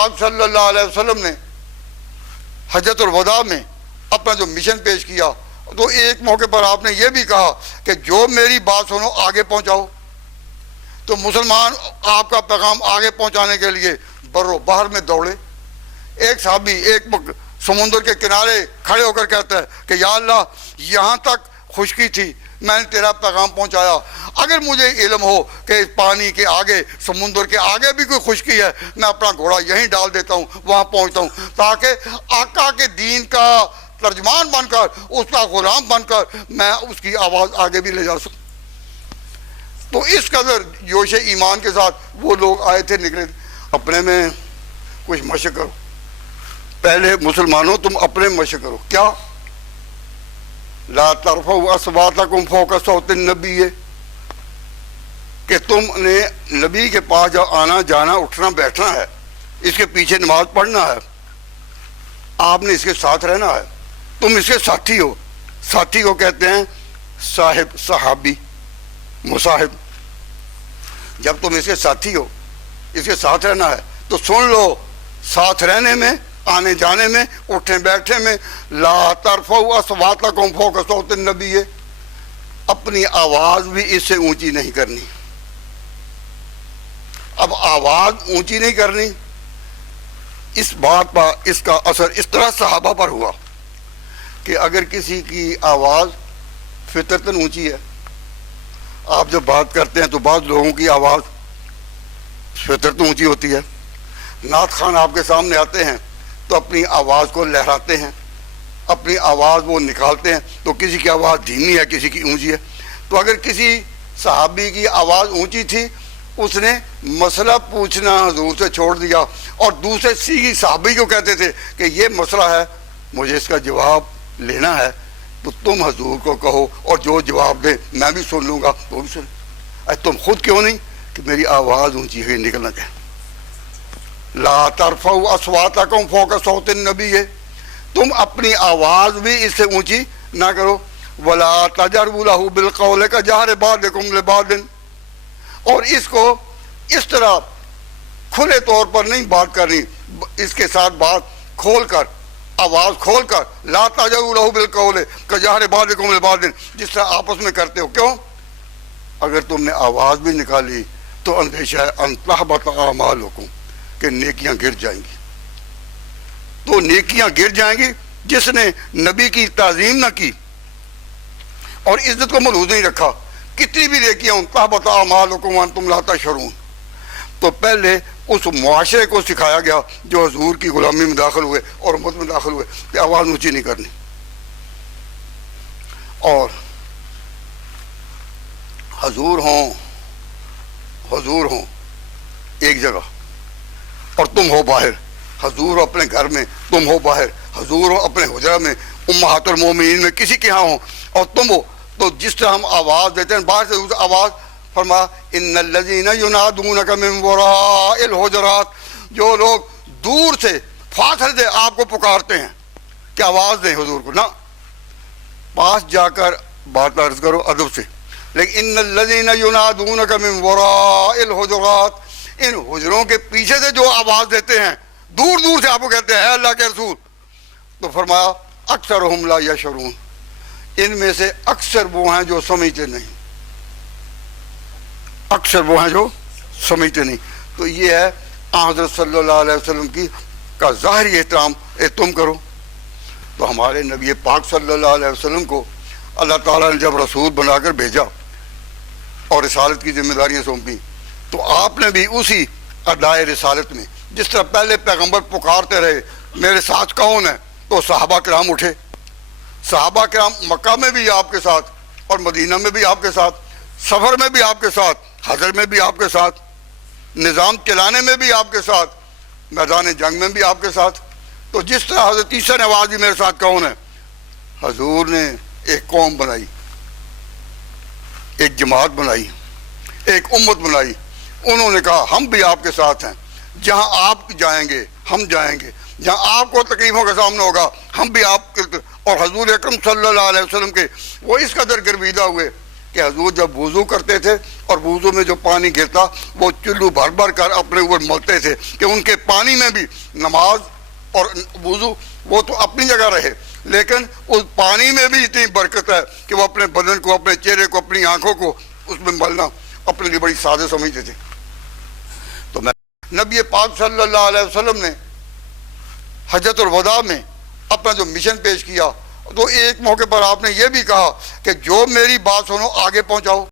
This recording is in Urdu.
آپ صلی اللہ علیہ وسلم نے حجۃ الوداع میں اپنا جو مشن پیش کیا تو ایک موقع پر آپ نے یہ بھی کہا کہ جو میری بات سنو آگے پہنچاؤ. تو مسلمان آپ کا پیغام آگے پہنچانے کے لیے برو باہر میں دوڑے. ایک صحابی ایک سمندر کے کنارے کھڑے ہو کر کہتا ہے کہ یا اللہ یہاں تک خشکی تھی میں نے تیرا پیغام پہنچایا, اگر مجھے علم ہو کہ پانی کے آگے سمندر کے آگے بھی کوئی خشکی ہے میں اپنا گھوڑا یہیں ڈال دیتا ہوں, وہاں پہنچتا ہوں تاکہ آقا کے دین کا ترجمان بن کر اس کا غلام بن کر میں اس کی آواز آگے بھی لے جا سکوں. تو اس قدر جوش ایمان کے ساتھ وہ لوگ آئے تھے, نکلے. اپنے میں کچھ مشق کرو, پہلے مسلمانوں تم اپنے مشق کرو. کیا؟ لا ترفعوا اصواتکم فوق صوت النبی, کہ تم نے نبی کے پاس جب آنا جانا اٹھنا بیٹھنا ہے, اس کے پیچھے نماز پڑھنا ہے, آپ نے اس کے ساتھ رہنا ہے, تم اس کے ساتھی ہو. ساتھی کو کہتے ہیں صاحب, صحابی, مصاحب. جب تم اس کے ساتھی ہو, اس کے ساتھ رہنا ہے تو سن لو, ساتھ رہنے میں, آنے جانے میں, اٹھنے بیٹھنے میں, لا ترفعوا اصواتکم فوق صوت النبی, اپنی آواز بھی اس سے اونچی نہیں کرنی. اب آواز اونچی نہیں کرنی, اس بات پر اس کا اثر اس طرح صحابہ پر ہوا کہ اگر کسی کی آواز فطرتاً اونچی ہے, آپ جب بات کرتے ہیں تو بعض لوگوں کی آواز فطرتاً اونچی ہوتی ہے. نعت خان آپ کے سامنے آتے ہیں تو اپنی آواز کو لہراتے ہیں, اپنی آواز وہ نکالتے ہیں, تو کسی کی آواز دھیمی ہے کسی کی اونچی ہے. تو اگر کسی صحابی کی آواز اونچی تھی, اس نے مسئلہ پوچھنا حضور سے چھوڑ دیا اور دوسرے سیدھی صحابی کو کہتے تھے کہ یہ مسئلہ ہے, مجھے اس کا جواب لینا ہے, تو تم حضور کو کہو اور جو جواب دے میں بھی سن لوں گا, وہ بھی سن. تم خود کیوں نہیں کہ میری آواز اونچی ہے, نکلنا چاہے. لا ترفعوا اصواتکم فوق صوت النبی, تم اپنی آواز بھی اس سے اونچی نہ کرو. ولا تجروا له بالقول كجهر بعضكم لبعض, اور اس کو اس طرح کھلے طور پر نہیں بات کرنی, اس کے ساتھ بات کھول کر, آواز کھول کر. لا تجروا له بالقول كجهر بعضكم لبعض, جس طرح آپس میں کرتے ہو. کیوں؟ اگر تم نے آواز بھی نکالی تو اندیشہ ہے ان تحبط اعمالکم, کہ نیکیاں گر جائیں گی. تو نیکیاں گر جائیں گی جس نے نبی کی تعظیم نہ کی اور عزت کو ملحوظ نہیں رکھا, کتنی بھی نیکیاں ہوں, تحبط اعمالکم وانتم لا تشعرون. تو پہلے اس معاشرے کو سکھایا گیا جو حضور کی غلامی میں داخل ہوئے اور امت میں داخل ہوئے کہ آواز اونچی نہیں کرنی. اور حضور ہوں ایک جگہ اور تم ہو باہر, حضور ہو اپنے گھر میں, تم ہو باہر, حضور ہو اپنے حجرہ میں, امہات المومنین میں, کسی کے ہاں ہو اور تم ہو, تو جس طرح ہم آواز دیتے ہیں باہر سے آواز, فرما ان الذین ینادونک من وراء الحجرات, جو لوگ دور سے فاصلے سے آپ کو پکارتے ہیں کہ آواز دیں حضور کو, نہ پاس جا کر بات عرض کرو ادب سے. لیکن ان الذین ینادونک من وراء الحجرات, ان حجروں کے پیچھے سے جو آواز دیتے ہیں, دور دور سے آپ کو کہتے ہیں اے اللہ کے رسول, تو فرمایا اکثرہم لا یشعرون, ان میں سے اکثر وہ ہیں جو سمجھتے نہیں, اکثر وہ ہیں جو سمجھتے نہیں. تو یہ ہے حضرت صلی اللہ علیہ وسلم کا ظاہری احترام تم کرو. تو ہمارے نبی پاک صلی اللہ علیہ وسلم کو اللہ تعالیٰ نے جب رسول بنا کر بھیجا اور رسالت کی ذمہ داریاں سونپی, تو آپ نے بھی اسی ادائے رسالت میں, جس طرح پہلے پیغمبر پکارتے رہے میرے ساتھ کون ہے, تو صحابہ کرام اٹھے. صحابہ کرام مکہ میں بھی آپ کے ساتھ اور مدینہ میں بھی آپ کے ساتھ, سفر میں بھی آپ کے ساتھ, حضر میں بھی آپ کے ساتھ, نظام چلانے میں بھی آپ کے ساتھ, میدان جنگ میں بھی آپ کے ساتھ. تو جس طرح حضرت عیسیٰ نے آواز دی میرے ساتھ کون ہے, حضور نے ایک قوم بنائی, ایک جماعت بنائی, ایک امت بنائی. انہوں نے کہا ہم بھی آپ کے ساتھ ہیں, جہاں آپ جائیں گے ہم جائیں گے, جہاں آپ کو تکلیفوں کا سامنا ہوگا ہم بھی آپ کے. اور حضور اکرم صلی اللہ علیہ وسلم کے وہ اس قدر گرویدہ ہوئے کہ حضور جب وضو کرتے تھے اور وضو میں جو پانی گرتا وہ چلو بھر بھر کر اپنے اوپر ملتے تھے کہ ان کے پانی میں بھی نماز اور وضو وہ تو اپنی جگہ رہے، لیکن اس پانی میں بھی اتنی برکت ہے کہ وہ اپنے بدن کو، اپنے چہرے کو، اپنی آنکھوں کو اس میں ملنا اپنے لیے بڑی سادہ سمجھتے تھے۔ تو میں نبی پاک صلی اللہ علیہ وسلم نے حجۃ الوداع میں اپنا جو مشن پیش کیا تو ایک موقع پر آپ نے یہ بھی کہا کہ جو میری بات سنو آگے پہنچاؤ۔